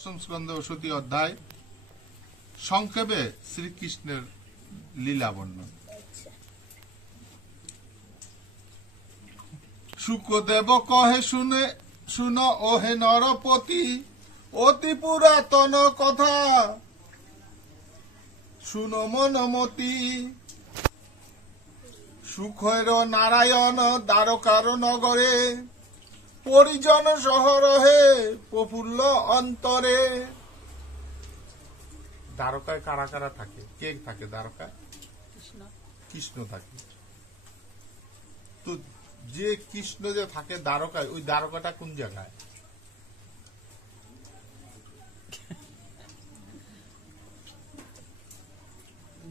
স্কন্ধে ৬০ অধ্যায় সংক্ষেপে শ্রীকৃষ্ণের লীলা বর্ণন। শুকদেব কহে শুনে শুন ওহে নরপতি, অতি পুরাতন কথা শুন মনমতি। সুখের নারায়ণ দ্বারকার নগরে, পরিজন সহরহে প্রফুল্ল অন্তরে। দ্বারকায় কারা কারা থাকে? কে থাকে দ্বারকায়? কৃষ্ণ থাকে। তো যে কৃষ্ণ যে থাকে দ্বারকায়, ওই দ্বারকাটা কোন জায়গায়?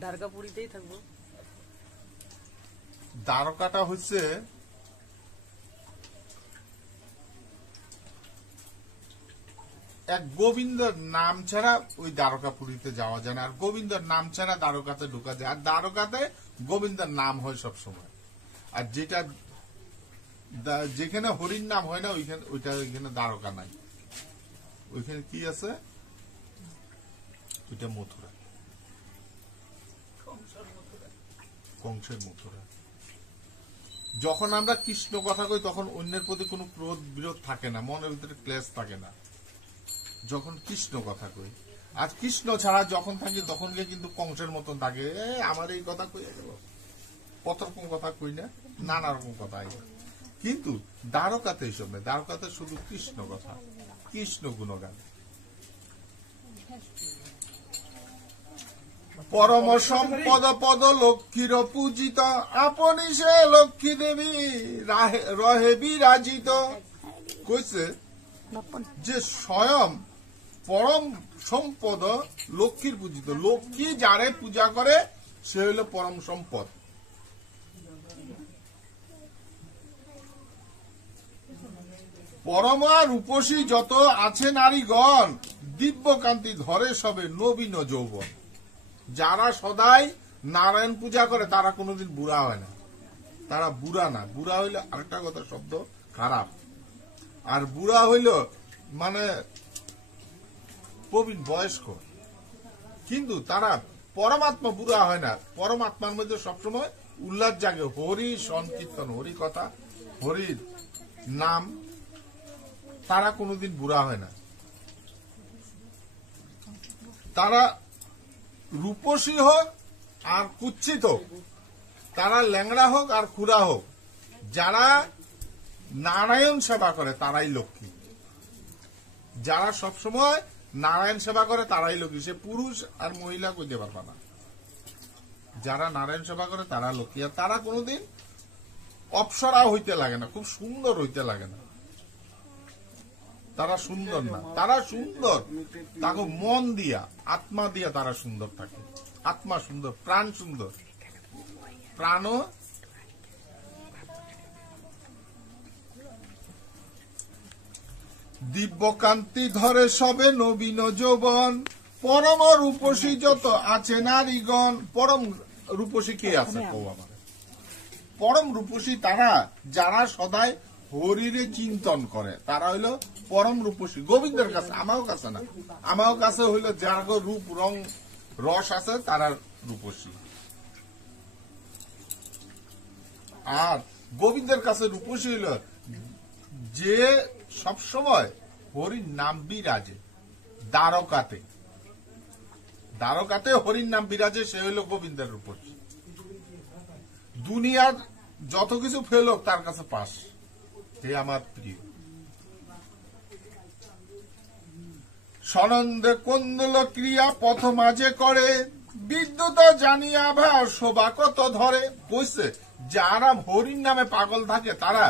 দ্বারকাপুরীতেই থাকবো। দ্বারকাটা হচ্ছে এক গোবিন্দর নাম ছাড়া ওই দ্বারকাপুরীতে যাওয়া যায় না, আর গোবিন্দর নাম ছাড়া দ্বারকাতে ঢোকা যায়। আর দ্বারকাতে গোবিন্দর নাম হয় সব সময়। আর যেটা যেখানে হরির নাম হয় না ওইখানে দ্বারকা নাই। ওইখানে কি আছে? ওইটা মথুরা, কংসের মথুরা। যখন আমরা কৃষ্ণ কথা কই তখন অন্যের প্রতি কোনো ক্রোধ বিরোধ থাকে না, মনের ভিতরে ক্লেশ থাকে না। যখন কৃষ্ণ কথা কই, আর কৃষ্ণ ছাড়া যখন থাকি তখন কিন্তু কংসের মতন থাকে। আমার এই কথা কইয়া গেল, কত রকম কথা কই না, নানা রকম কথা। কিন্তু দ্বারকাতে এইসব নেই। দ্বারকাতে শুধু কৃষ্ণ কথা, কৃষ্ণ গুণগান। পরম সম্পদ পদ লক্ষ্মীর পূজিত, আপনি সে লক্ষ্মী দেবী রহে বিরাজিত। কইছে যে স্বয়ং পরম সম্পদ লক্ষ্মীর পূজিত। লক্ষ্মী যারে পূজা করে সে হইল পরম সম্পদ। পরমা রূপসী যত আছে নারীগণ, দিব্যকান্তি ধরে সবে নবীন যৌবন। যারা সদাই নারায়ণ পূজা করে তারা কোনোদিন বুড়া হয় না। তারা বুড়া না। বুড়া হইলে আরেকটা কথা, শব্দ খারাপ। আর বুড়া হইল মানে প্রবীণ বয়স্ক। কিন্তু তারা পরমাত্মা বুড়া হয় না। পরমাত্মার মধ্যে সবসময় উল্লাস জাগে। হরি সংকীর্তন, হরি কথা, হরির নাম, তারা কোনোদিন বুড়া হয় না। তারা রূপসী হোক আর কুচ্ছিত হোক, তারা ল্যাংড়া হোক আর খুড়া হোক, যারা নারায়ণ সেবা করে তারাই লক্ষ্মী। যারা সবসময় নারায়ণ সেবা করে তারাই লক্ষ্মী। সে পুরুষ আর মহিলা কইতে পারবা না। যারা নারায়ণ সেবা করে তারা লক্ষ্মী। আর তারা কোনোদিন অপ্সরা হইতে লাগে না, খুব সুন্দর হইতে লাগে না। তারা সুন্দর না, তারা সুন্দর তাকে মন দিয়া, আত্মা দিয়া তারা সুন্দর থাকে। আত্মা সুন্দর, প্রাণ সুন্দর। প্রাণ দিব্যকান্তি ধরে সবে নবীন যৌবন। পরম রূপসী যত আছে নারীগণ। পরম রূপসী কে আছে? পরম রূপসী তারা যারা সদাই হরিরে চিন্তন করে, তারা হইল পরম রূপসী। গোবিন্দের কাছে, আমার কাছে না, আমার কাছে হইল যার রূপ রং রস আছে তারা রূপসী। আর গোবিন্দের কাছে রূপসী হইল যে সবসময় হরির নাম বিরাজে। দ্বারকাতে, দ্বারকাতে হরির নাম বিরাজে, সে হইল গোবিন্দের রূপসী। দুনিয়ার যত কিছু ফেলক তার কাছে পাস, হে আমার প্রিয়। সনন্দে কন্দল ক্রিয়া পথ মাঝে করে, বিদ্যুৎ জানিয়া ভার শোভা কত ধরে। কইছে যারা হরির নামে পাগল থাকে তারা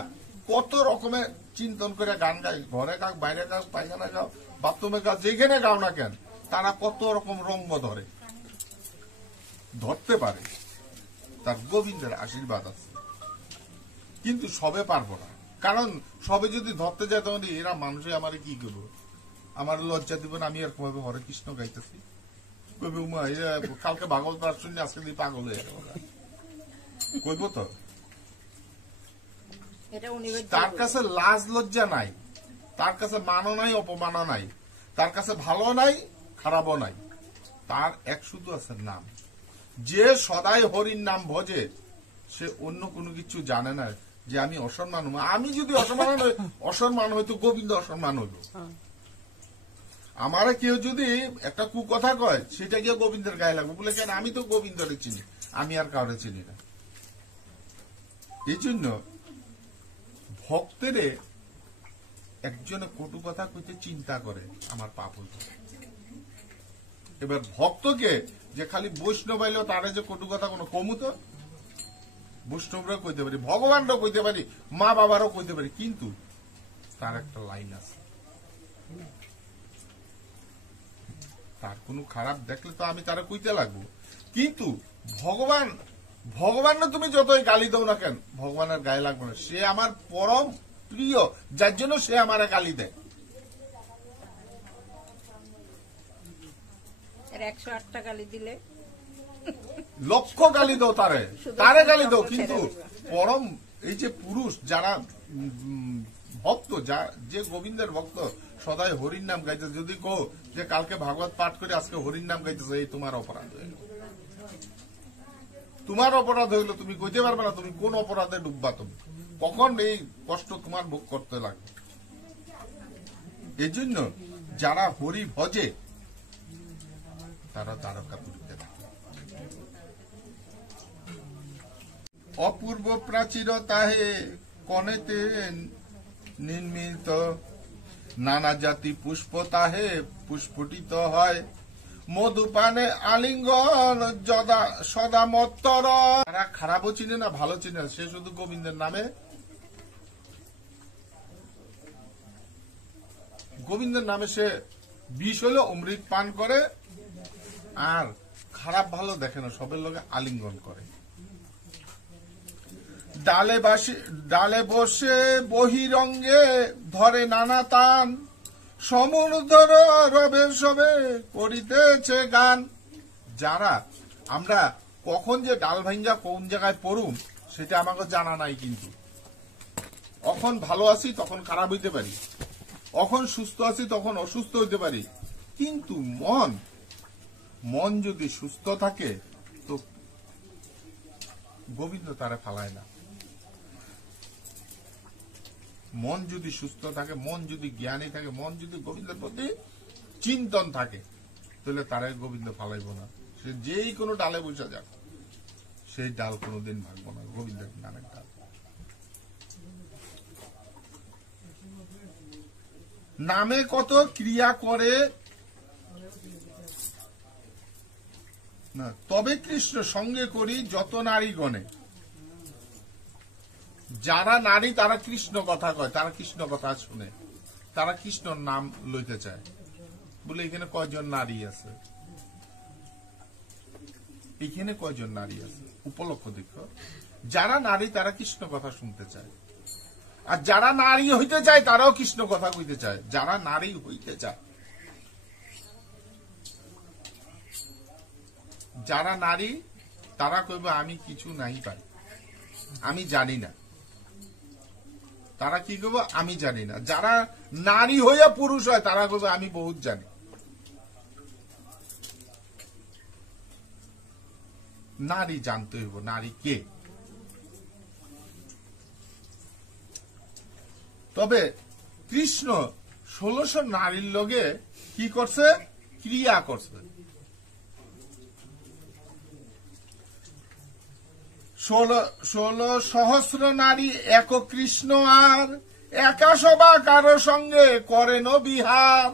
কত রকমের চিন্তন করে গান গায়। ঘরে গাও, বাইরে গাও, পায়খানা গাও, বাথরুমে গাও, যেখানে গাও না কেন, তারা কত রকম রঙ্গ ধরে, ধরতে পারে। তার গোবিন্দের আশীর্বাদ আছে। কিন্তু সবে পারবো না, কারণ সবে যদি ধরতে যায় তখন এরা মানুষে আমার কি করবো, আমার লজ্জা দিব না। আমি এরকম ভাবে হরে কৃষ্ণ গাইতেছি, কইবে উমা কালকে ভাগবত পাঠ শুনে আজকে দিয়ে পাগল হয়ে গেল, কইব তো। তার কাছে লাজ লজ্জা নাই, তার কাছে মানও নাই, অপমানও নাই। তার কাছে ভালো নাই খারাপও নাই, তার এক শুধু আছে নাম। যে সদাই হরির নাম ভজে সে অন্য কোনো কিছু জানে না যে আমি অসম্মান হব। আমি যদি অসম্মান হইতো গোবিন্দ অসম্মান হইল। আমারে কেউ যদি একটা কুকথা কয় সেটা গিয়ে গোবিন্দের গায়ে লাগবে বলে, কেন আমি তো গোবিন্দরে চিনি, আমি আর কাউরে চিনি না। এই জন্য ভক্তেরে একজনে কটু কথা কইতে চিন্তা করে আমার পাপ হইত। এবার ভক্তকে যে খালি বৈষ্ণব আইলেও তারা যে কটু কথা কোনো কমুত, বৈষ্ণবরা কইতে পারি, ভগবানরাও কইতে পারি, মা বাবারও কইতে পারি, কিন্তু তার একটা লাইন আছে। তার কোনো খারাপ দেখলে তো আমি তারা কইতে লাগবো, কিন্তু ভগবান তুমি যতই গালি দাও না কেন ভগবানের গায়ে লাগবে না। সে আমার পরম প্রিয়, যার জন্য সে আমার গালি দেয়। 108টা গালি দিলে লক্ষ গালি দাও, তারে গালি দাও, কিন্তু পরম এই যে পুরুষ যারা ভক্ত, যে গোবিন্দের ভক্ত সদাই হরির নাম গাইতে, যদি কো যে কালকে ভাগবত পাঠ করে আজকে হরির নাম গাইতেছে, এই তোমার অপরাধ হয়ে গেল। তোমার অপরাধ হইলো, তুমি কইতে পারবে না তুমি কোন অপরাধে ডুববা, তুমি কখন এই কষ্ট তোমার ভোগ করতে লাগবে। এই জন্য যারা হরি ভজে তারা তারকাপুরীতে থাকে। অপূর্ব প্রাচীর তাহে কনেতে নির্মিত, নানা জাতি পুষ্প তাহে পুষ্পটিত হয়, মধুপানে আলিঙ্গন সদা মত্তর। তারা খারাপও চিনে না ভালো চিনে না, সে শুধু গোবিন্দের নামে, গোবিন্দের নামে সে বিষ হইলে অমৃত পান করে, আর খারাপ ভালো দেখে না, সবের লোকে আলিঙ্গন করে। ডালে বসে বহিরঙ্গে ধরে নানা তান, সমুদ্র রবের সবে করিতেছে গান। যারা আমরা কখন যে ডাল ভাঙ্গা কোন জায়গায় পড়ুম সেটা আমাকে জানা নাই, কিন্তু কখন ভালো আছি তখন খারাপ হইতে পারি, কখন সুস্থ আছি তখন অসুস্থ হইতে পারি, কিন্তু মন যদি সুস্থ থাকে তো গোবিন্দ তারা ফালায় না। মন যদি সুস্থ থাকে, মন যদি জ্ঞানী থাকে, মন যদি গোবিন্দের প্রতি চিন্তন থাকে, তাহলে তারাই গোবিন্দ ফালাইব না। সে যেই কোনো ডালে বসে যাক, সেই ডাল কোনোদিন ভাঙব না, গোবিন্দের নামের ডাল। নামে কত ক্রিয়া করে না, তবে কৃষ্ণ সঙ্গে করি যত নারী গণে। যারা নারী তারা কৃষ্ণ কথা কয়, তারা কৃষ্ণ কথা শুনে, তারা কৃষ্ণর নাম লইতে চায় বলে এখানে কয়জন নারী আছে, এখানে কয়জন নারী আছে উপলক্ষ দেখো। যারা নারী তারা কৃষ্ণ কথা শুনতে চায়, আর যারা নারী হইতে চায় তারাও কৃষ্ণ কথা কইতে চায়। যারা নারী হইতে চায়, যারা নারী তারা কইবে আমি কিছু নাই পাই, আমি জানি না, তারা কি করবো আমি জানি না। যারা নারী হইয়া পুরুষ হয় তারা কইবে আমি বহুত জানি। নারী জানতে হইব নারী কে। তবে কৃষ্ণ 1600 নারীর লগে কি করছে, ক্রিয়া করছে। 16 সহস্র নারী এক কৃষ্ণ, আর একা সবা কারো সঙ্গে করেন বিহার।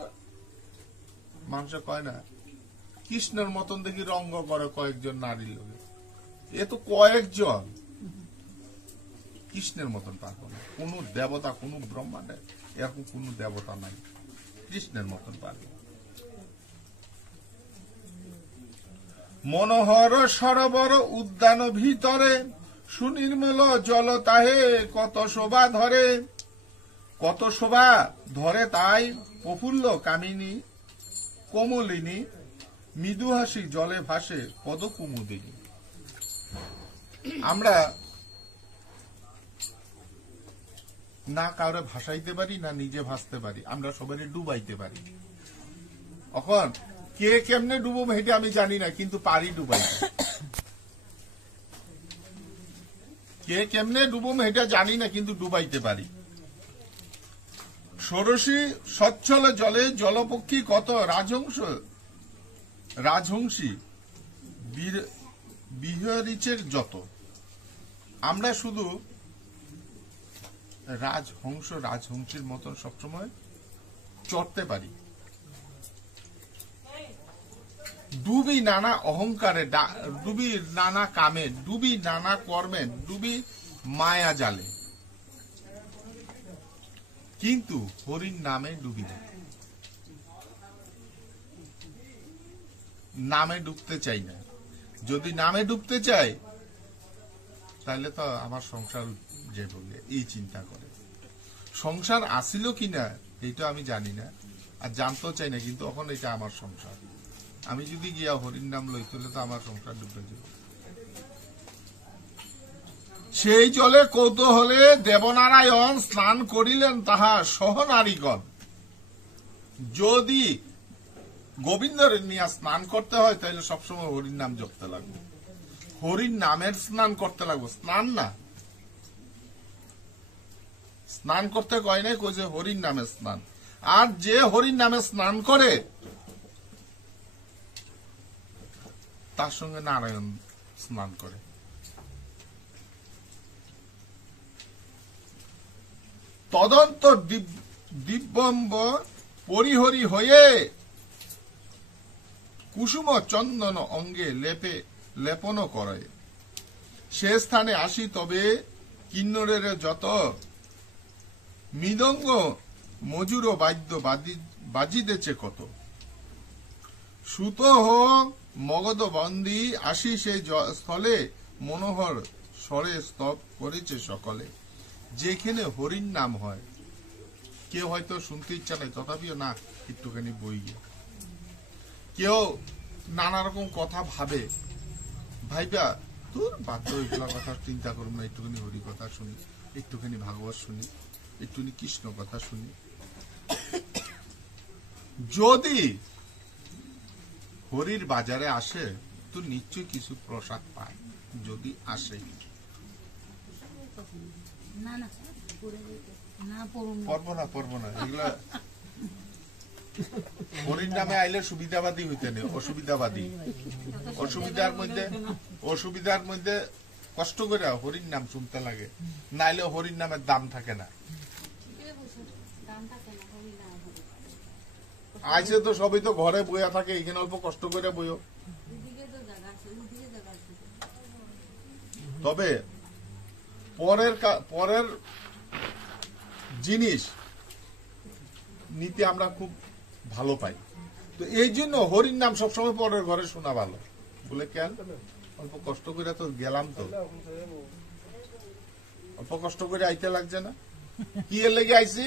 মানুষ কয় না কৃষ্ণের মতন দেখি রঙ্গ করে কয়েকজন নারীর লোকে, এ তো কয়েকজন, কৃষ্ণের মতন পারবো না। কোন দেবতা, কোন ব্রহ্মাণ্ডে এরকম কোন দেবতা নাই কৃষ্ণের মতন পারবে। মনোহর সরোবর উদ্যান ভিতরে, সুনির্মল জল তাহে কত শোভা ধরে। কত শোভা ধরে তাই প্রফুল্ল কামিনী কোমলিনী, মৃদু হাসি জলে ভাসে পদ কুমুদিনী। আমরা না কাউরে ভাসাইতে পারি, না নিজে ভাসতে পারি, আমরা সবাই ডুবাইতে পারি। এখন কে কেমনে ডুবো এটা আমি জানি না, কিন্তু পারি ডুবাই। কে কেমনে ডুবো এটা জানি না, কিন্তু ডুবাইতে পারি। ষোড়শী সচ্ছল জলে জলপক্ষী কত রাজহংসী বিহরিচের যত। আমরা শুধু রাজহংসীর মতন সবসময় চড়তে পারি। ডুবি নানা অহংকারে, ডুবি নানা কামে, ডুবি নানা কর্মে, ডুবি মায়া জালে, কিন্তু হরির নামে ডুবি না। নামে ডুবতে চাই না। যদি নামে ডুবতে চাই তাহলে তো আমার সংসার যে বলে এই চিন্তা করে। সংসার আসিল কিনা এইটা আমি জানি না, আর জানতেও চাই না, কিন্তু এখন এটা আমার সংসার। আমি যদি গিয়া হরির নাম লই তাহলে তো আমার সংসার ডুবে যাবে। সেই জলে কৌতূহলে দেবনারায়ণ স্নান করিলেন তাহা সহ নারীগণ। যদি গোবিন্দর নিয়ে স্নান করতে হয় তাহলে সবসময় হরির নাম জপতে লাগবে, হরির নামের স্নান করতে লাগবে। স্নান না, স্নান করতে কয় নাই, কই যে হরির নামে স্নান। আর যে হরির নামে স্নান করে তার সঙ্গে নারায়ণ স্নান করে। তদন্ত দিব্যম্ব পরিহরি হয়ে কুসুম চন্দন অঙ্গে লেপন করে। সে স্থানে আসি তবে কিন্নরের যত মৃদঙ্গ মজুর বাদ্য বাজিতেছে কত। সুত হোক মগধ বন্দী আসি সেই স্থলে মনোহর স্বরে স্তব করেছে সকলে। যেখানে হরির নাম হয়, কেউ হয়তো শুনতে ইচ্ছা নাই, তথাপিও না একটুখানি বই গিয়ে। কেউ নানা রকম কথা ভাবে, ভাইবা তোর বাধ্য ওইগুলা কথা চিন্তা করুন না, একটুখানি হরি কথা শুনি, একটুখানি ভাগবত শুনি, একটুখানি কৃষ্ণ কথা শুনি। যদি হরির বাজারে আসে তো নিশ্চয়ই কিছু প্রসাদ পায়, যদি আসে। পড়বো না এগুলা। হরির নামে আইলে সুবিধাবাদী হইতে নেই, অসুবিধাবাদী। অসুবিধার মধ্যে কষ্ট করে হরির নাম শুনতে লাগে, নাইলে হরির নামের দাম থাকে না। আইসে তো সবই তো ঘরে বইয়া থাকে, এখানে অল্প কষ্ট করে বইও। তবে পরের জিনিস নিতে আমরা খুব ভালো পাই, তো এই জন্য হরির নাম সবসময় পরের ঘরে শোনা ভালো। বলে কেন, অল্প কষ্ট করে তো গেলাম, তো অল্প কষ্ট করে আইতে লাগছে না। কি এর লেগে আইসি?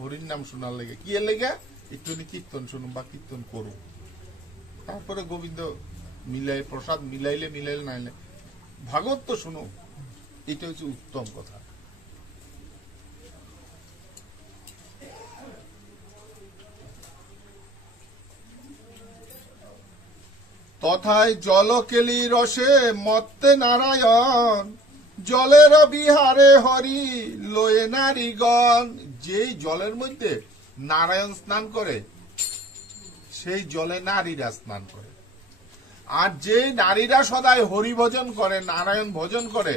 হরির নাম শোনার লেগে। কি এর লেগে? একটু কীর্তন শুনুন বা কীর্তন করুন, তারপরে গোবিন্দ মিলাই, প্রসাদ মিলাইলে নাইলে ভাগবত তো শুনুন। এটা হচ্ছে উত্তম কথা। তথায় জলকেলি রসে মত্তে নারায়ণ, জলের বিহারে হরি লয়ে নারীগণ। যেই জলের মধ্যে নারায়ণ স্নান করে সেই জলে নারীরা স্নান করে। আর যে নারীরা সদাই হরি ভজন করে, নারায়ণ ভজন করে,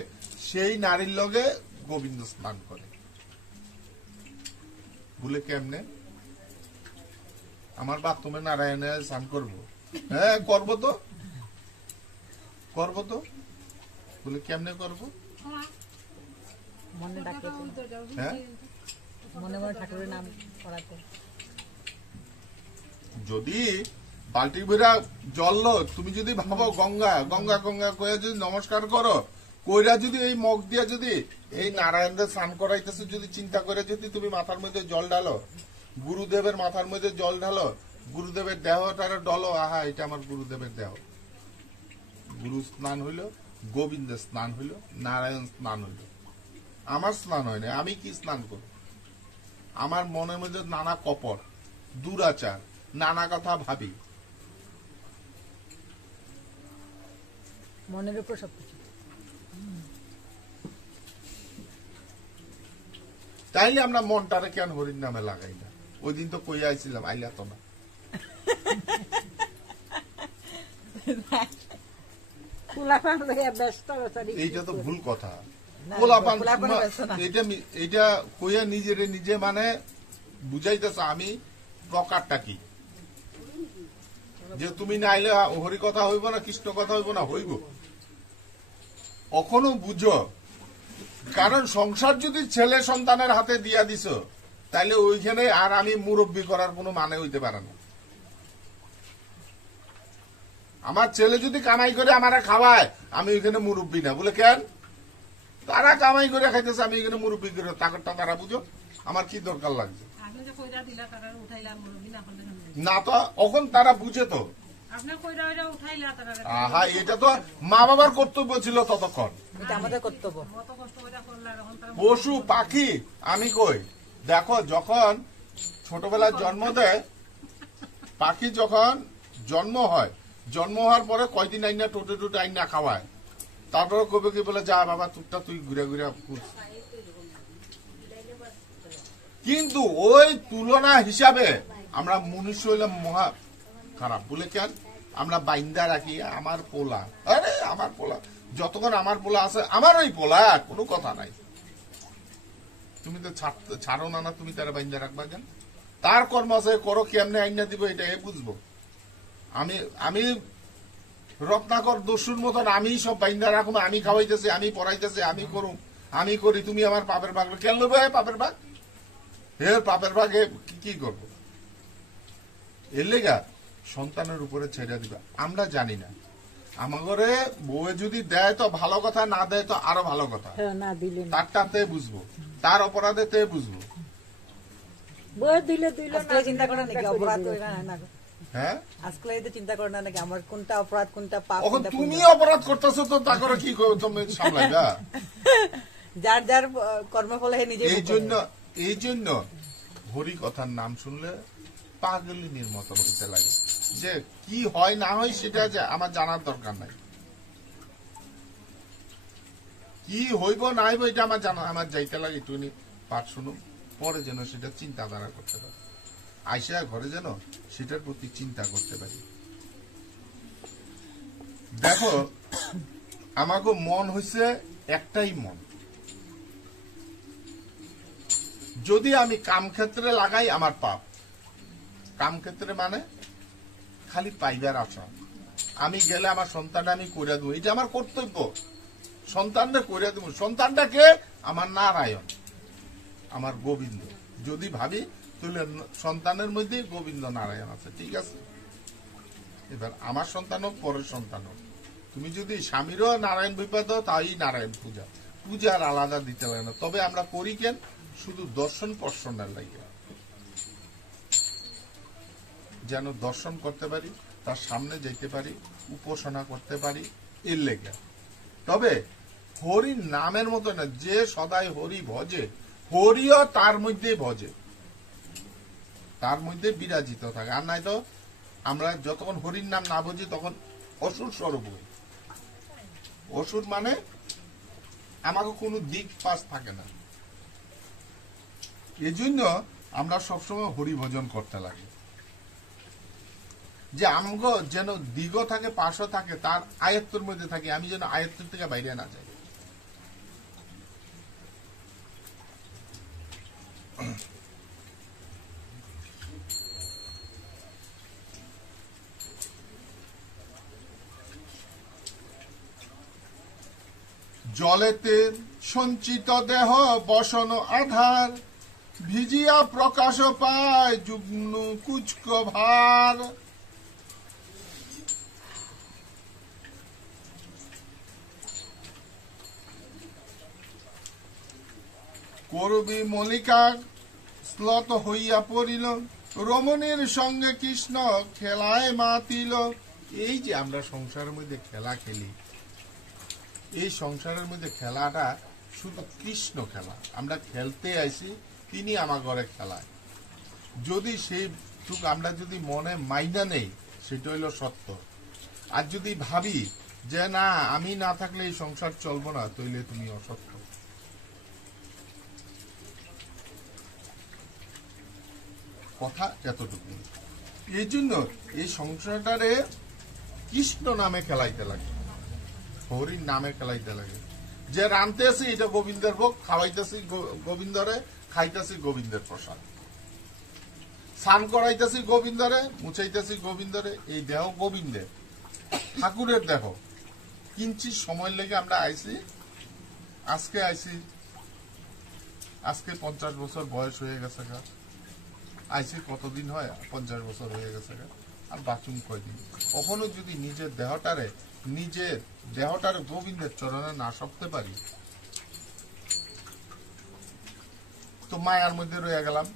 সেই নারীর লগে গোবিন্দ স্নান করে। বলে কেমনে? আমার বাথরুমে নারায়ণে স্নান করবো? হ্যাঁ করবো তো। বলে কেমনে করবো? হ্যাঁ, যদি বালতি ভরা জল লো, তুমি যদি ভাবো গঙ্গা গঙ্গা গঙ্গা কয়ে যদি নমস্কার করো, কইরা যদি এই মগ দিয়া যদি এই নারায়ণদের স্নান করাইতেছে যদি চিন্তা করে যদি তুমি মাথার মধ্যে জল ঢালো, গুরুদেবের মাথার মধ্যে জল ঢালো, গুরুদেবের দেহটারে ডলো, আহা এটা আমার গুরুদেবের দেহ। গুরু স্নান হইল, গোবিন্দের স্নান হইল, নারায়ণ স্নান হইল। আমার স্নান হয় না, আমি কি স্নান করব? আমার মনের মধ্যে নানা কপট, দুরাচার, নানা কথা ভাবি। মনের উপর সবকিছু। তাইলে আমরা মনটারে কেন হরির নামে লাগাই না? ওই দিন তো কই আইছিলাম, আইলা তো না। পোলাপান লইয়া ব্যস্ত বেচারি। এইটা তো ভুল কথা। না, পোলাপান পোলাপানে ব্যস্ত না। এটা কইয়া নিজেরে নিজে মানে বুঝাইতেছে আমি প্রকারটা কি, যে তুমি না আইলে হরি কথা হইব না, কৃষ্ণ কথা হইব না, হইব। কখনো বুঝো, কারণ সংসার যদি ছেলে সন্তানের হাতে দিয়া দিছ, তাইলে ওইখানে আর আমি মুরব্বী করার কোনো মানে হইতে পারে না। আমার ছেলে যদি কামাই করে আমারা খাওয়ায়, আমি ওইখানে মুরব্বী না। বলে কেন? তারা কামাই করে খাইতেছে, আমি এখানে মুরব্বী করে, তারা বুঝো আমার কি দরকার লাগছে না। তো এখন তারা বুঝে তো। আহা, এটা তো মা বাবার কর্তব্য ছিল ততক্ষণ। এটা আমাদের কর্তব্য। পশু পাখি আমি কই, দেখো যখন ছোটবেলায় জন্ম দেয় পাখি, যখন জন্ম হয়, জন্ম হওয়ার পরে কয়দিন আইনা টোটে টোটে আইনা খাওয়ায়, তারপরে কবে কি বলে যা বাবা টুকটা তুই ঘুরে ঘুরে। কিন্তু ওই তুলনা হিসাবে আমরা মনুষ্য হইলাম মহা খারাপ। বলে কেন? আমরা বাইন্দা রাখি আমার পোলা, আরে আমার পোলা, যতক্ষণ আমার পোলা আছে আমার ওই পোলা, কোনো কথা নাই। তুমি তো ছাড়ো না, তুমি তারা বাইন্দা রাখবা কেন? তার কর্ম আছে, করো, কেমনে আইনা দিব এটা বুঝবো। আমি রত্নাকর দস্যুর মতন আমি সব বাইন্দা রাখবো, আমি খাওয়াইতেছি, আমি পড়াইতেছি, আমি করুম, আমি করি, তুমি আমার পাপের ভাগ কেন নেবে? পাপের ভাগ পাপের ভাগে কি করবো? এর লেগা সন্তানের উপরে ছেড়ে দিবা। আমরা জানি না, আমাগরে বউ যদি দেয় তো ভালো কথা, না দেয় তো আরো ভালো কথা। না দিলে তারটাতে বুঝবো, তার অপরাধেতে বুঝবো। বই দিলে দিলে আজকাল চিন্তা করে নাকি অপরাধ করে না? হ্যাঁ, আজকাল এই চিন্তা করে না নাকি আমার কোনটা অপরাধ কোনটা পাপ? এখন তুমি অপরাধ করতেছো তো তা করে কি তুমি সামলাইবা? যার যার কর্মফলে নিজে। এই জন্য হরি কথার নাম শুনলে পাগলিনীর মতন হতে লাগে। যে কি হয় না হয় সেটা আমার জানার দরকার নাই, কি হইব না হইব এটা আমার যাইতে লাগে। তুমি পাঠ শুনুন, পরে যেন সেটা চিন্তাধারা করতে পারি, আইসা ঘরে যেন সেটার প্রতি চিন্তা করতে পারি। দেখো, আমাকে মন হইছে একটাই মন। যদি আমি কাম ক্ষেত্রে লাগাই আমার পাপ। কাম ক্ষেত্রে মানে খালি পাইবার আশা। আমি গেলে আমার সন্তানটা আমি করে দেবো, এটা আমার কর্তব্য। সন্তানটা করে দেবো। সন্তানটাকে আমার নারায়ণ, আমার গোবিন্দ যদি ভাবি, তাহলে সন্তানের মধ্যে গোবিন্দ নারায়ণ আছে, ঠিক আছে। এবার আমার সন্তান হোক, পরের সন্তান হোক, তুমি যদি স্বামীরও নারায়ণ বিপদ তাই নারায়ণ পূজা, পূজার আলাদা দিতে লাগে না। তবে আমরা করি কেন? শুধু দর্শন পর্ষণের লাগে, যেন দর্শন করতে পারি, তার সামনে যেতে পারি, উপাসনা করতে পারি, এর লেগে। তবে হরির নামের মতো না, যে সদাই হরি ভজে, হরিও তার মধ্যে ভজে, তার মধ্যে বিরাজিত থাকে। আর নাই তো আমরা যতক্ষণ হরির নাম না বুঝি তখন অসুর স্বরূপ হই। অসুর মানে আমাকে কোনো দিক পাস থাকে না। এই জন্য আমরা সবসময় হরি ভজন করতে লাগে, যে আমগো যেন দিগ থাকে, পাশও থাকে, তার আয়ত্তের মধ্যে থাকে, আমি যেন আয়ত্তের থেকে বাইরে না যাই। জলেতে সঞ্চিত দেহ বসন আধার, ভিজিয়া প্রকাশ পায় যুগ্ন কুচক ভার। করবি মল্লিকা শ্লথ হইয়া পড়িল, রমণীর সঙ্গে কৃষ্ণ খেলায় মাতিল। এই যে আমরা সংসারের মধ্যে খেলা খেলি, এই সংসারের মধ্যে খেলাটা শুধু কৃষ্ণ খেলা। আমরা খেলতে আইছি, তিনি আমার ঘরে খেলায়। যদি সেই টুক আমরা যদি মনে মাইনা নেই সেটা হইল সত্য। আর যদি ভাবি যে না আমি না থাকলে এই সংসার চলবো না, তাইলে তুমি অসত্য। কথা এতটুকু। এই জন্য এই সংসারটারে কৃষ্ণ নামে খেলাইতে লাগে, হরির নামে খেলাইতে লাগে। যে রানতেছি এটা গোবিন্দের ভোগ, খাওয়াইতেছি গোবিন্দরে, খাইতেছি গোবিন্দের প্রসাদ, স্নান করাইতেছি গোবিন্দরে, মুছাইতেছি গোবিন্দরে। এই দেহ গোবিন্দের, ঠাকুরের দেহ। কিঞ্চিত সময় লেগে আমরা আইছি, আজকে আইছি, আজকে 50 বছর বয়স হয়ে গেছে গা। আইছি কতদিন হয়? 50 বছর হয়ে গেছে গা। আর বাঁচুন কয়দিন? কখনো যদি নিজের দেহটারে গোবিন্দের চরণে না সপতে পারি, তো মায়ার মধ্যে রয়ে গেলাম।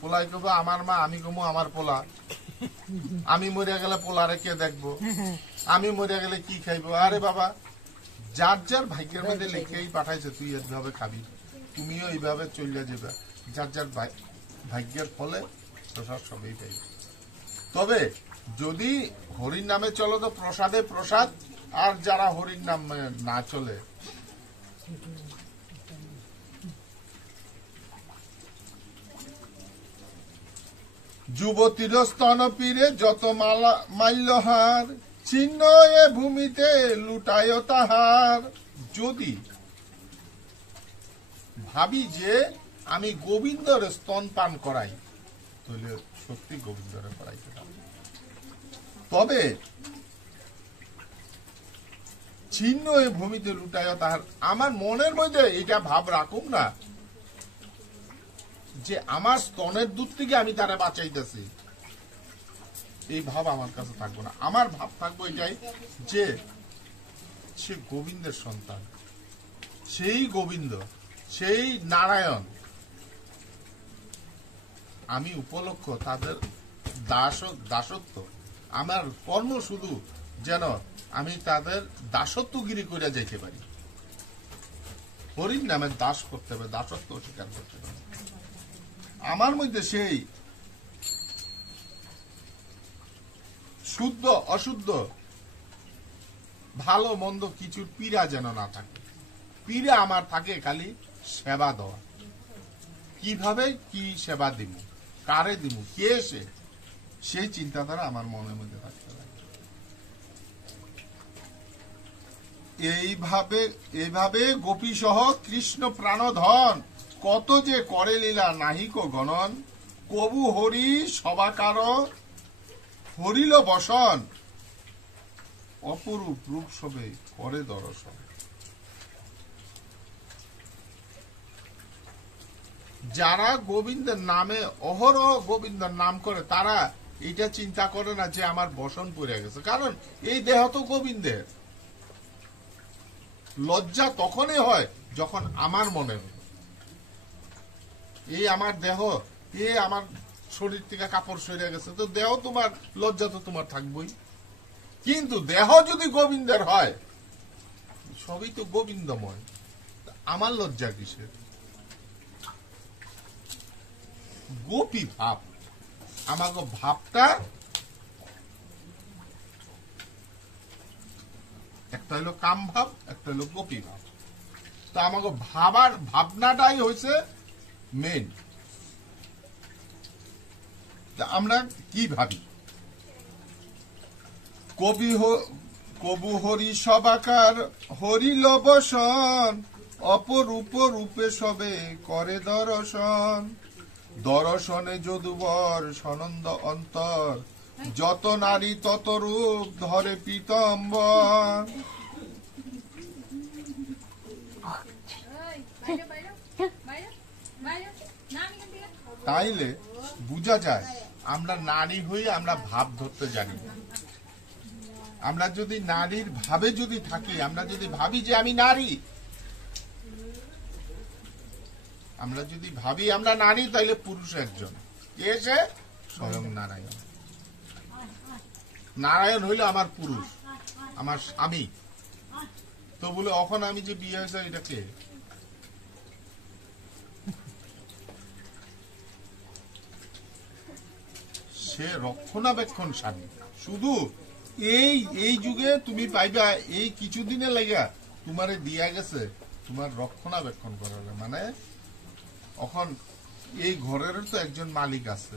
পোলাই কব আমার মা, আমি কমু আমার পোলা। আমি মরিয়া গেলে পোলারে কে দেখবো? আমি মরিয়া গেলে কি খাইবো? আরে বাবা, যার যার ভাগ্যের মধ্যে লিখেই পাঠাইছে তুই এইভাবে খাবি, তুমিও এইভাবে চলে যাবে। যার যার ভাগ্যের ফলে প্রসাদ সবই পাই। তবে যদি হরির নামে চলো তো প্রসাদে প্রসাদ, আর যারা হরির নামে না চলে, যুবতীর স্তন পীরে যত মাল্যহার, ছিন্ন এ ভূমিতে লুটায় তাহার। যদি ভাবি যে আমি গোবিন্দর স্তন পান করাই, তাহলে সত্যি গোবিন্দরে করাইতে পারবে। তবে ছিন্ন এ ভূমিতে লুটায় তাহার, আমার মনের মধ্যে এটা ভাব রাখুম না যে আমার স্তনের দুধ থেকে আমি তারা বাঁচাইতেছি, এই ভাব আমার কাছে থাকবো না। আমার ভাব থাকবো এটাই যে সে গোবিন্দের সন্তান, সেই গোবিন্দ, সেই নারায়ণ। আমি উপলক্ষ তাদের দাসত্ব, আমার কর্ম শুধু যেন আমি তাদের দাসত্বগিরি করে যাইতে পারি। হরির নামে দাস করতে হবে, দাসত্ব স্বীকার করতে হবে। আমার মধ্যে সেই শুদ্ধ অশুদ্ধ ভালো মন্দ কিছুর পীড়া যেন না থাকে। পীড়া আমার থাকে খালি সেবা দেওয়া। কিভাবে কি সেবা দিব, কারে দিব, কে সে, সেই চিন্তাধারা আমার মনের মধ্যে থাকতে লাগে। এইভাবে গোপী সহ কৃষ্ণ প্রাণধন, কত যে করে লীলা নাহিক গণন। কবু হরি সবাকার হরিল বসন, অপরূপ রূপ সবে করে দর্শন। যারা গোবিন্দের নামে অহরহ গোবিন্দের নাম করে, তারা এটা চিন্তা করে না যে আমার বসন পড়ে গেছে, কারণ এই দেহ তো গোবিন্দের। লজ্জা তখনই হয় যখন আমার মনে হয় এই আমার দেহ, আমার শরীর থেকে কাপড় সরে গেছে, তো দেহ তোমার, লজ্জা তো তোমার থাকবই। কিন্তু দেহ যদি গোবিন্দের হয়, সবই তো গোবিন্দময়, আমার লজ্জা কিসের? গোপী ভাব, আমাকে ভাবটা একটা হলো কাম ভাব, একটা হলো গোপী ভাব। তো আমাকে ভাবনাটাই হয়েছে মেন। আমরা কি ভাবি? কবু হরি সবাকার হরিল বসন, অপরূপ রূপে সবে করে দর্শন। দর্শনে যদুবর সনন্দ অন্তর, যত নারী তত রূপ ধরে পীতম্বর। তাইলে বুঝা যায় আমরা নারী হয়ে আমরা ভাব ধরতে জানি না। আমরা যদি নারীর ভাবে যদি থাকি, আমরা যদি ভাবি যে আমি নারী, আমরা যদি ভাবি আমরা নারী, তাইলে পুরুষ একজন, কে সে? স্বয়ং নারায়ণ। নারায়ণ হইল আমার পুরুষ, আমার স্বামী। তো বলে এখন আমি যে বিয়ে হয়েছে এটাকে সে রক্ষণাবেক্ষণ স্বামী। শুধু এই যুগে তুমি পাইবা এই কিছুদিনে লাগা তোমারে দিয়া গেছে তোমার রক্ষণাবেক্ষণ করার, মানে এখন এই ঘরের তো একজন মালিক আছে,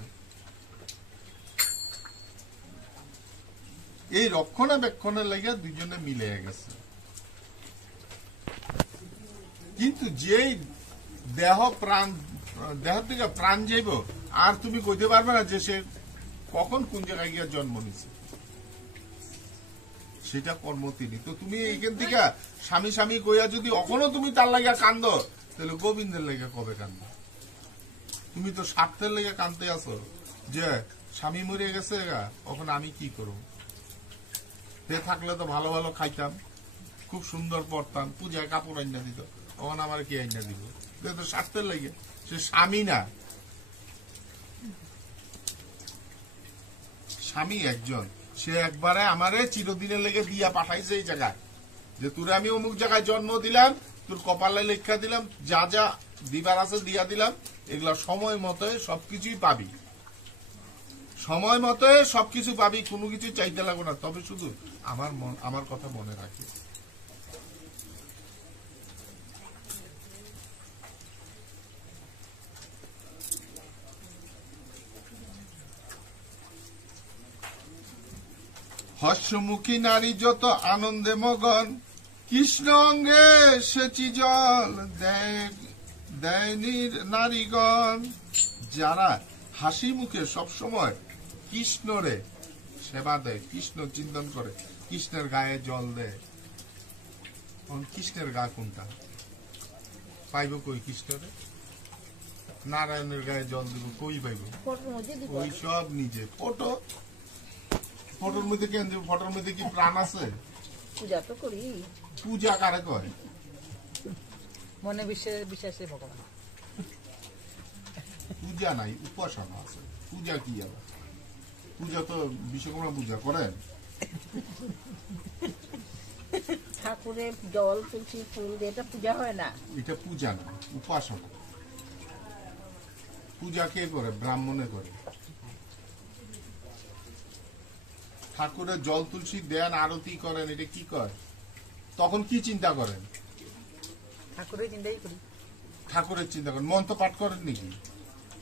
এই রক্ষণাবেক্ষণের লাগা দুজনে মিলে গেছে। কিন্তু যেই দেহ থেকে প্রাণ যাইব আর তুমি কইতে পারবে না যে সে কখন কোন জায়গায় গিয়ে জন্ম নিছে, সেটা কর্ম তিনি। তো তুমি এইখান থেকে স্বামী স্বামী কইয়া যদি এখনো তুমি তার লাগিয়া কান্দ, তাহলে গোবিন্দের লাগিয়া কবে কান্দ? তুমি তো স্বার্থের লেগে কান্দতে আছো যে স্বামী মরে গেছে, এখন আমি কি করব? সে থাকলে তো ভালো ভালো খাইতাম, খুব সুন্দর পড়তাম, পূজায় কাপড় আইনা দিত, তখন আমার কি আইনা দিব? তো স্বার্থের লেগে, সে স্বামী না। স্বামী একজন, সে একবারে আমারে চিরদিনের লেগে দিয়া পাঠাইছে এই জায়গায়, যে তোরে আমি অমুক জায়গায় জন্ম দিলাম, তোর কপালে লেখা দিলাম, যা যা দিবার আছে দিয়া দিলাম, এগুলা সময় মতো সবকিছুই পাবি, সময় মতো সবকিছু পাবি, কোনো কিছু চাইতে লাগবে না। তবে শুধু আমার কথা মনে রাখি। হর্ষমুখী নারী যত আনন্দে মগন, কৃষ্ণ অঙ্গে সেচি জল দেয়নি নারীগণ। যারা হাসি মুখে সবসময় কৃষ্ণরে সেবা দেয়, কৃষ্ণ চিন্তন করে, কৃষ্ণের গায়ে জল দেয়। কৃষ্ণের গা কোনটা পাইব? কই কৃষ্ণরে? নারায়ণের গায়ে জল দিব কই পাইব? ওই সব নিজে ফটোর মধ্যে কেন দিব? ফটোর মধ্যে কি প্রাণ আছে? পূজা তো করি। পূজা কারে কয়? মনে বিশ্বাসে ভগবান। পূজা নাই, উপাসনা আছে। পূজা কি আবার? পূজা তো বিশ্বকর্মা পূজা করেন। ঠাকুরের জল তুলসী ফুল দিয়ে এটা পূজা হয় না, এটা পূজা না, উপাসনা। পূজা কে করে? ব্রাহ্মণে করে। ঠাকুরের জল তুলসী দেন, আরতি করেন, এটা কি করে? তখন কি চিন্তা করেন? ঠাকুরের চিন্তাই করি। ঠাকুরের চিন্তা করেন। মন্ত্র পাঠ করেন নাকি?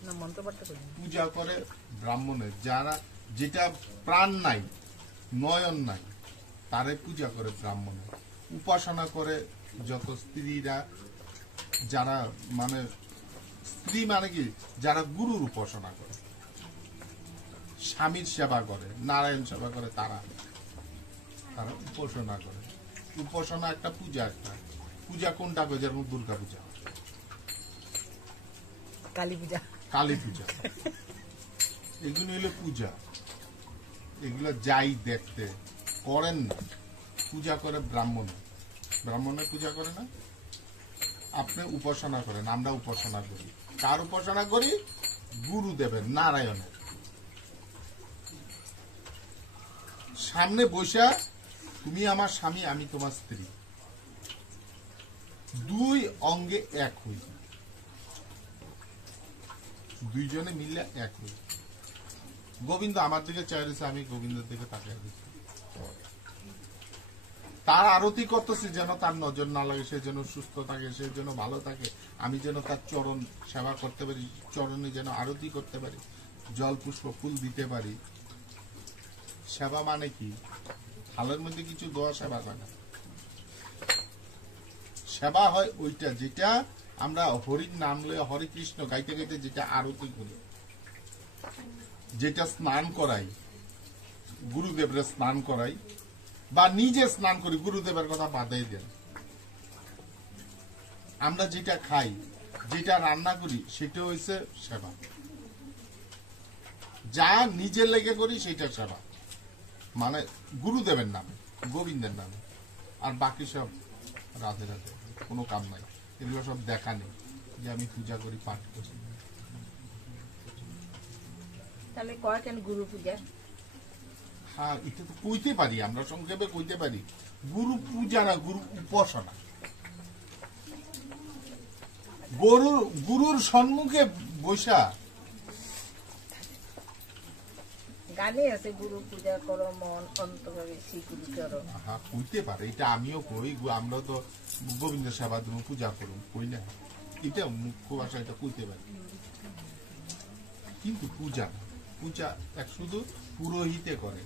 না, মন্ত্র পাঠ করি। পূজা করে ব্রাহ্মণের, যারা যেটা প্রাণ নাই, নয়ন নাই, তারে পূজা করে ব্রাহ্মণের। উপাসনা করে যত স্ত্রীরা, যারা মানে স্ত্রী মানে কি, যারা গুরুর উপাসনা করে, স্বামীর সেবা করে, নারায়ণ সেবা করে, তারা উপাসনা করে। উপাসনা একটা, পূজা একটা। পূজা কোনটা করে? যেমন দুর্গা পূজা, কালী পূজা, কালী পূজা, এগুলো হলো পূজা। এগুলো যাই দেখতে করেন না। পূজা করে ব্রাহ্মণের পূজা করে না। আপনি উপাসনা করেন, আমরা উপাসনা করি। কার উপাসনা করি? গুরুদেবের, নারায়ণের। সামনে বৈশা তুমি আমার স্বামী, আমি তোমার স্ত্রী, দুই অঙ্গে এক হই, দুইজনে মিলে এক হই। গোবিন্দ আমার দিকে চাই রয়েছে, আমি গোবিন্দের দিকে তাকিয়ে দিচ্ছি। তার আরতি করতেছি যেন তার নজর না লাগে, সে যেন সুস্থ থাকে, সে যেন ভালো থাকে, আমি যেন তার চরণ সেবা করতে পারি, চরণে যেন আরতি করতে পারি, জল পুষ্প ফুল দিতে পারি। সেবা মানে কি? থালের মধ্যে কিছু দেওয়া সেবা হয় না। সেবা হয় ওইটা যেটা আমরা হরির নাম লয়ে হরে কৃষ্ণ গাইতে গাইতে যেটা আরতি করি, যেটা স্নান করাই, গুরুদেবের স্নান করাই, বা নিজে স্নান করি, গুরুদেবের কথা বাদাই দেন। আমরা যেটা খাই, যেটা রান্না করি, সেটা হয়েছে সেবা। যা নিজের লেগে করি সেটা সেবা, মানে গুরুদেবের নামে, গোবিন্দের নামে। আর বাকি সব রাধে রাধে, কোনো কাম নাই। এগুলো সব দেখা নেই যে আমি পূজা করি, পাঠ করি। তাহলে কয় কেন গুরু পূজা? হ্যাঁ, এটা তো কইতে পারি, আমরা সংক্ষেপে কইতে পারি। গুরু পূজা না, গুরু উপাসনা। গুরুর সম্মুখে বৈশা গানে আছে গুরু পূজা করো মন অন্তরে শ্রীগুরু চরণ। হ্যাঁ কইতে পারে, এটা আমিও কই, আমরা তো গোবিন্দ সেবা দেবো পূজা করুন কই না, এটা মুখ্য ভাষা, এটা কইতে পারি। কিন্তু পূজা পূজা এক শুধু পুরোহিতে করে,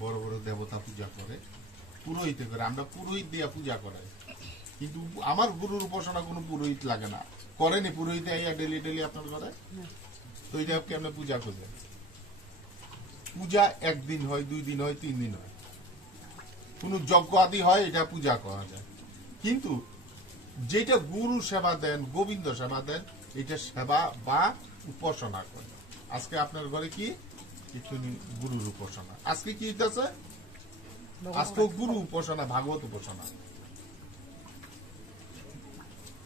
বড় বড় দেবতা পূজা করে, পুরোহিতে করে, আমরা পুরোহিত দিয়া পূজা করাই। কিন্তু আমার গুরুর উপাসনা কোনো পুরোহিত লাগে না, করেনি পুরোহিতে আইয়া ডেলি ডেলি আপনার ঘরে, তো এটা কেমন পূজা করবে? পূজা একদিন হয়, 2 দিন হয়, 3 দিন হয়, কোন যজ্ঞ আদি হয়, এটা পূজা করা যায়। কিন্তু যেটা গুরু সেবা দেন, গোবিন্দ সেবা দেন, এটা সেবা বা উপাসনা করে। আজকে আপনার ঘরে কি গুরুর উপাসনা, আজকে কি হইতেছে? আজকে গুরু উপাসনা, ভাগবত উপাসনা।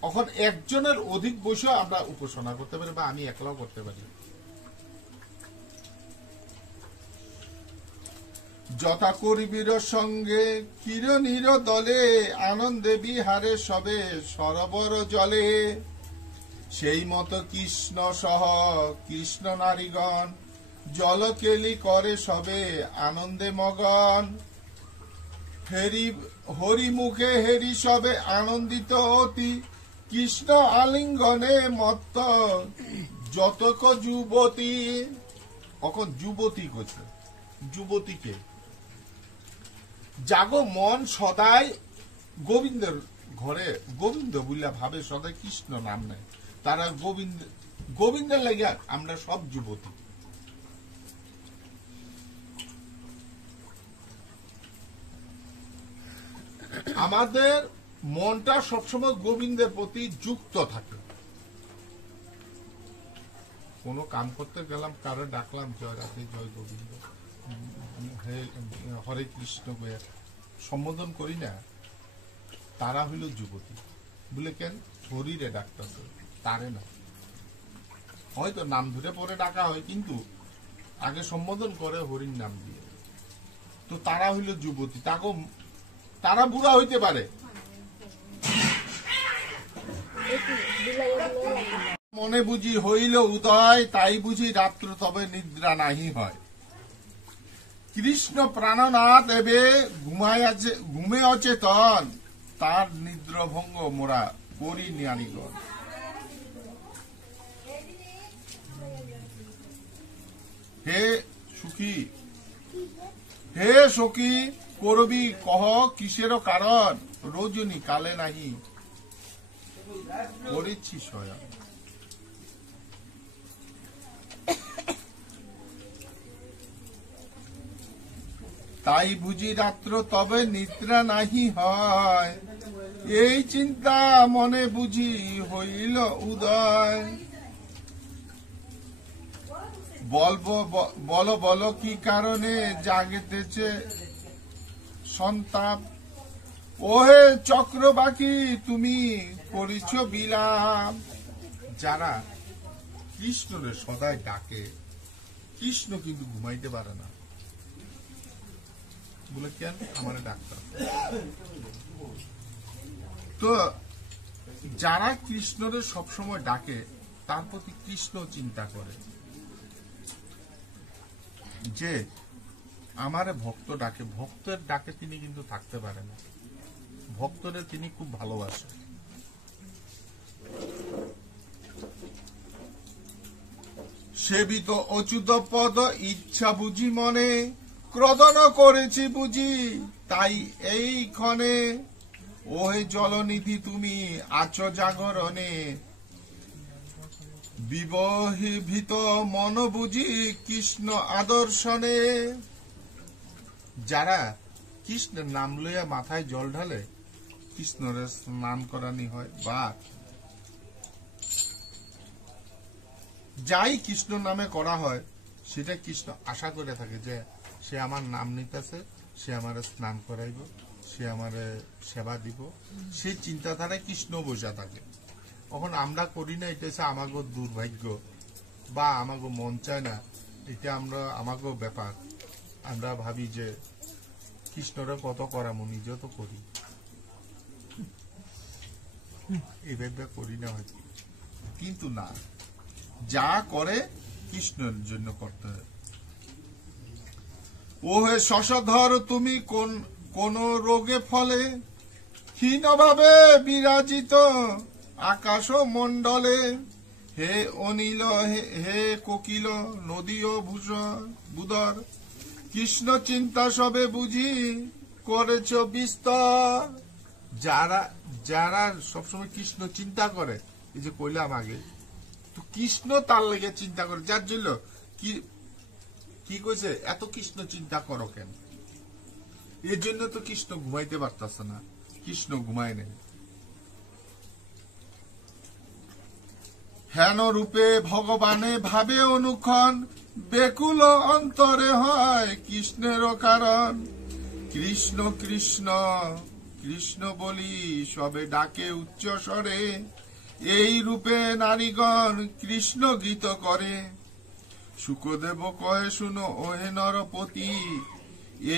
এখন একজনের অধিক বসে আমরা উপাসনা করতে পারি, বা আমি একলাও করতে পারি। যথা করিবীর সঙ্গে কিরণীর দলে, আনন্দে বিহারে সবে সরোবর জলে, সেই মতো কৃষ্ণ সহ কৃষ্ণ নারীগণ, জলকেলি করে সবে আনন্দে মগন, হরি মুখে হেরি সবে আনন্দিত অতি, কৃষ্ণ আলিঙ্গনে মত্ত যতক যুবতী। এখন যুবতী করছে, যুবতীকে জাগো মন সদাই গোবিন্দের ঘরে, গোবিন্দ বলিয়া ভাবে, সদাই কৃষ্ণ নাম নেয়, তারা গোবিন্দের লাগিয়া আমরা সব যুবতী। আমাদের মনটা সবসময় গোবিন্দের প্রতি যুক্ত থাকে। কোন কাম করতে গেলাম, কারো ডাকলাম জয় রাধে জয় গোবিন্দ হরে কৃষ্ণ সম্বোধন করি না, তারা হইল যুবতী। বলে কেন? শরীরে ডাকতেছে, তারে না। হয়তো নাম ধরে পরে ডাকা হয়, কিন্তু আগে সম্বোধন করে হরির নাম দিয়ে, তো তারা হইল যুবতী। তারা বুড়া হইতে পারে, মনে বুঝি হইল উদয়, তাই বুঝি রাত্র তবে নিদ্রা নাহি হয়। কৃষ্ণ প্রাণনাথ এবে ঘুমে অচেতন, তার নিদ্রভঙ্গ মোরা করি নারীগণ। হে সুখী, হে সখী করবি কহ কিসের কারণ, রজনী কালে নাহি করেছি স্বয়ং। তাই বুঝি রাত্র তবে নিদ্রা নাহি হয়, এই চিন্তা মনে বুঝি হইল উদয়। বলো কি কারণে জাগিতেছে সন্তাপ, ওহে চক্রবাকি তুমি করিছ বিলাপ। যারা কৃষ্ণরে সদাই ডাকে, কৃষ্ণ কিন্তু ঘুমাইতে পারে না। বলে কেন? আমার ডাক্তার। তো যারা কৃষ্ণরে সবসময় ডাকে, তার প্রতি কৃষ্ণ চিন্তা করে যে আমারে ভক্ত ডাকে, ভক্তের ডাকে তিনি কিন্তু থাকতে পারে না, ভক্তরে তিনি খুব ভালোবাসেন। সেবিত অচ্যুত পদ ইচ্ছা বুঝি মনে, ক্রদন করেছি বুঝি তাই এই ক্ষণে, ওহে জলনিধি তুমি আছো জাগরণে, বিবহিত মন বুঝি কৃষ্ণ আদর্শনে। যারা কৃষ্ণের নাম লইয়া মাথায় জল ঢালে, কৃষ্ণরে স্নান করানি হয়, বা যাই কৃষ্ণ নামে করা হয়, সেটা কৃষ্ণ আশা করে থাকে যে সে আমার নাম নিতেছে, সে আমার স্নান করাইব, সে আমার সেবা দিব, সেই চিন্তাধারায় কৃষ্ণ বসে থাকে। তখন আমরা করি না, এটা হচ্ছে আমাগো দুর্ভাগ্য, বা আমাগো মন চায় না, এটা আমাগো ব্যাপার। আমরা ভাবি যে কৃষ্ণরে কত করামো, নিজে তো করি, এইভাবে করি না হয়তো। কিন্তু না, যা করে কৃষ্ণের জন্য করতে হয়। ও হে শশধর তুমি কোন রোগে ফলে ক্ষীণভাবে বিরাজিত আকাশ মণ্ডলে, হে অনিল হে কোকিল নদী ও বুদর, কৃষ্ণ চিন্তা সবে বুঝি করেছ বিস্তর। যারা যারা সবসময় কৃষ্ণ চিন্তা করে, এই যে কইলাম আগে, তো কৃষ্ণ তার লেগে চিন্তা করে, যার জন্য কি কইছে এত কৃষ্ণ চিন্তা করো কেন? এর জন্য তো কৃষ্ণ ঘুমাইতে পারতেছে না, কৃষ্ণ ঘুমায় নেই। হেন রূপে ভগবানে ভাবে অনুক্ষণ, বেকুল অন্তরে হয় কৃষ্ণেরও কারণ। কৃষ্ণ কৃষ্ণ কৃষ্ণ বলি সবে ডাকে উচ্চ স্বরে, এই রূপে নারীগণ কৃষ্ণ গীত করে। শুকদেব কহে শুনো ওহে নরপতি,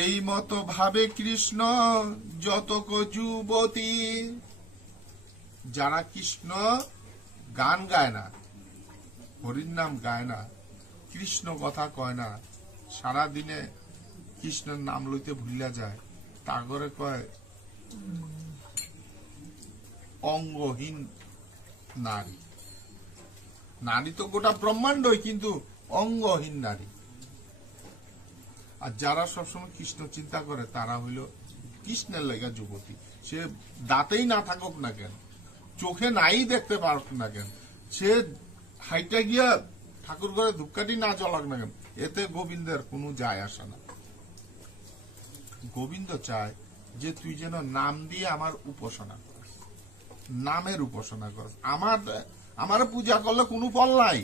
এই মতো ভাবে কৃষ্ণ যতক যুবতী। যারা কৃষ্ণ গান গায় না, হরির নাম গায় না, কৃষ্ণ কথা কয় না, সারা দিনে কৃষ্ণের নাম লইতে ভুলিয়া যায়, তাগরে কয় অঙ্গহীন নারী। নারী তো গোটা ব্রহ্মাণ্ডই, কিন্তু অঙ্গহীন নারী। আর যারা সবসময় কৃষ্ণ চিন্তা করে তারা হইল কৃষ্ণের লেগা যুবতী। সে দাঁতেই না থাকুক না কেন, চোখে নাই দেখতে পারুক না কেন, সে হাইটা গিয়া ঠাকুর ঘরে ধূপকাঠি না জ্বলাক না কেন, এতে গোবিন্দের কোনো যায় আসে না। গোবিন্দ চায় যে তুই যেন নাম দিয়ে আমার উপাসনা কর, নামের উপাসনা কর। আমার পূজা করলে কোনো ফল নাই।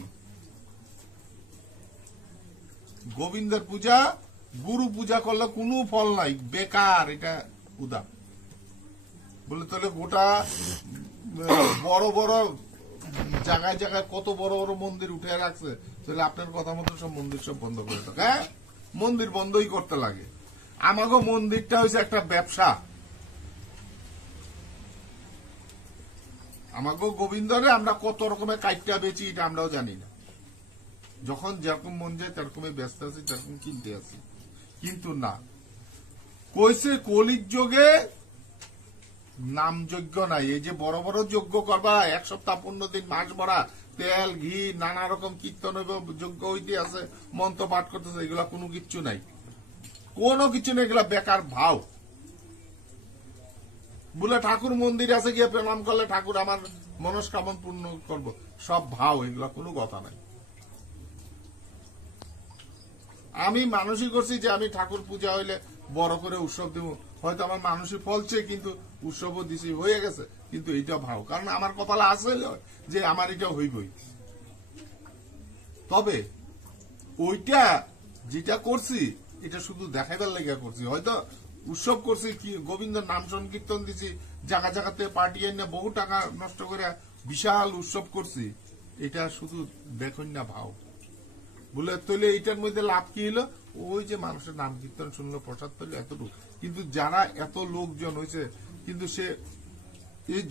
গোবিন্দের পূজা, গুরু পূজা করলে কোনো ফল নাই, বেকার, এটা উদা। বলে তাহলে গোটা বড় বড় জায়গায় জায়গায় কত বড় বড় মন্দির উঠে রাখছে, তাহলে আপনার কথা মতো সব মন্দির সব বন্ধ করে থাকে। হ্যাঁ, মন্দির বন্ধই করতে লাগে। আমাকে মন্দিরটা হয়েছে একটা ব্যবসা। আমাকে গোবিন্দরে আমরা কত রকমের কাইটটা বেচি এটা আমরাও জানি না। যখন যেরকম মন যায় তেরকমই ব্যস্ত আছি, তেরকম কিনতে আছি। কিন্তু না, কইছে কলির যোগে নামযজ্ঞ নাই। এই যে বড় বড় যজ্ঞ করবা, 1 সপ্তাহ 15 দিন মাস ভরা তেল ঘি নানা রকম কীর্তন যজ্ঞ হইতে আছে, মন্ত্র পাঠ করতেছে, এগুলা কোনো কিচ্ছু নাই, কোনো কিছু নেই, এগুলা বেকার ভাও। বলে ঠাকুর মন্দির আছে, গিয়ে প্রণাম করলে ঠাকুর আমার মনস্কামনা পূর্ণ করব, সব ভাও, এগুলা কোনো কথা নাই। আমি মানসিক করছি যে আমি ঠাকুর পূজা হইলে বড় করে উৎসব দেব, হয়তো আমার মানসিক ফলছে, কিন্তু উৎসবও দিছি, হয়ে গেছে, কিন্তু এইটা ভাও, কারণ আমার কপালে আছে যে আমার এটা হইবই। তবে ওইটা যেটা করছি এটা শুধু দেখাইবার লেগে করছি, হয়তো উৎসব করছি, কি গোবিন্দর নাম সংকীর্তন দিছি, জায়গা জায়গাতে পার্টি এনে বহু টাকা নষ্ট করে বিশাল উৎসব করছি, এটা শুধু দেখুন না ভাও। বলে তৈলে এইটার মধ্যে লাভ কি হলো? ওই যে মানুষের নাম কীর্তন শুনলো, প্রসাদ পেল, এতটুকু। কিন্তু যারা এত লোকজন হয়েছে, কিন্তু সে এই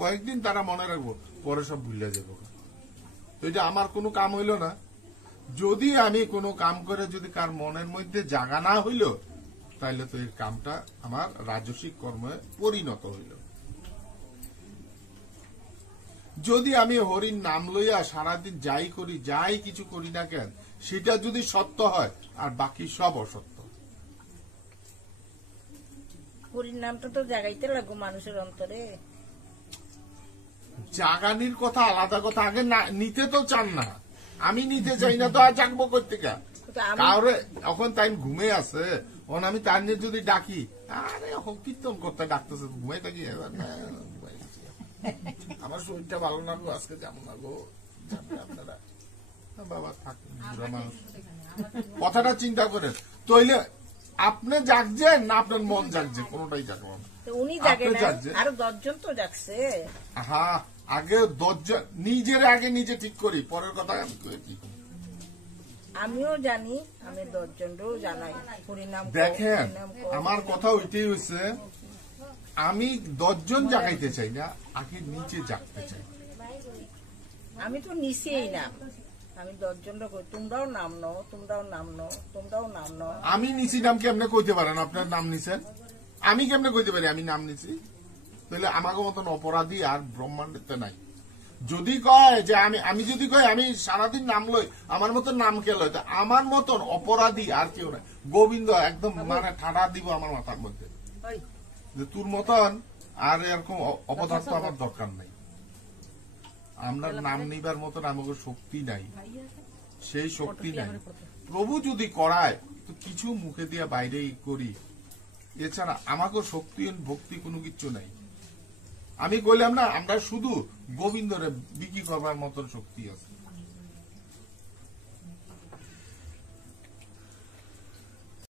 কয়েকদিন তারা মনে রাখবো, পরে সব ভুলে যাবো। তো এটা আমার কোনো কাম হইল না। যদি আমি কোনো কাম করে যদি কার মনের মধ্যে জাগা না হইল, তাইলে তো এই কামটা আমার রাজসিক কর্মে পরিণত হইল। যদি আমি হরির নাম লইয়া সারাদিন যাই করি, যাই কিছু করি না কেন, সেটা যদি সত্য হয় আর বাকি সব অসত্য। হরির নামটা তো জাগাইতে লাগো মানুষের অন্তরে। জাগানির কথা আলাদা কথা, আগে নিতে তো চান না, আমি নিতে চাই না তো আর জাগবো করতে গা কাউরে। এখন তাই ঘুমে আছে, আমি তার নিয়ে যদি ডাকি, আরে কীর্তন করতে ডাকতেছে, ঘুমাই থাকি, আমার শরীরটা ভালো না গো, আজকে যাবো না গো, আপনারা বাবা থাকেন, বুড়া মানুষ। কথাটা চিন্তা করেন, তইলে আপনি জাগছেন না আপনার মন জাগছে, কোনটাই জাগবে না। উনি জাগে না, আরো 10 জন তো জাগছে। হ্যাঁ, আগে 10 জন নিজের আগে নিজে ঠিক করি, পরের কথা আমি ঠিক করি। আমিও জানি, আমি 10 জনেরও জানাই হরিনাম। দেখেন, আমার কথা ওইটাই হয়েছে, আমি 10 জন জাগাইতে চাই না, আগে নিচে জাগতে চাই। আমি তো নিচেই না, আমি 10 জনটা কই তোমরাও নাম নাও, তোমরাও নাম নাও, তোমরাও নাম নাও। আমি নিছি নাম কেমনে কইতে পারেন? আপনার নাম নিছেন, আমি কেমনে কইতে পারি আমি নাম নিছি? তাহলে আমাকে মতন অপরাধী আর ব্রহ্মাণ্ডের নাই। যদি কয় যে আমি যদি কই আমি সারাদিন নাম লই, আমার মতন নাম কে লয়, আমার মতন অপরাধী আর কেউ নাই। গোবিন্দ একদম মানে ঠাডা দিব আমার মাথার মধ্যে ওই যে তোর মতন আর এরকম অপদার্থ আমার দরকার নাই। আমরা নাম নিবার মতন আমাকে শক্তি নাই, সেই শক্তি নাই। প্রভু যদি করায় তো কিছু মুখে দিয়ে বাইরে করি, এছাড়া আমাকে শক্তি ভক্তি কোনো কিছু নাই। আমি কইলাম না আমরা শুধু গোবিন্দরে বিক্রি করবার মতন শক্তি আছে।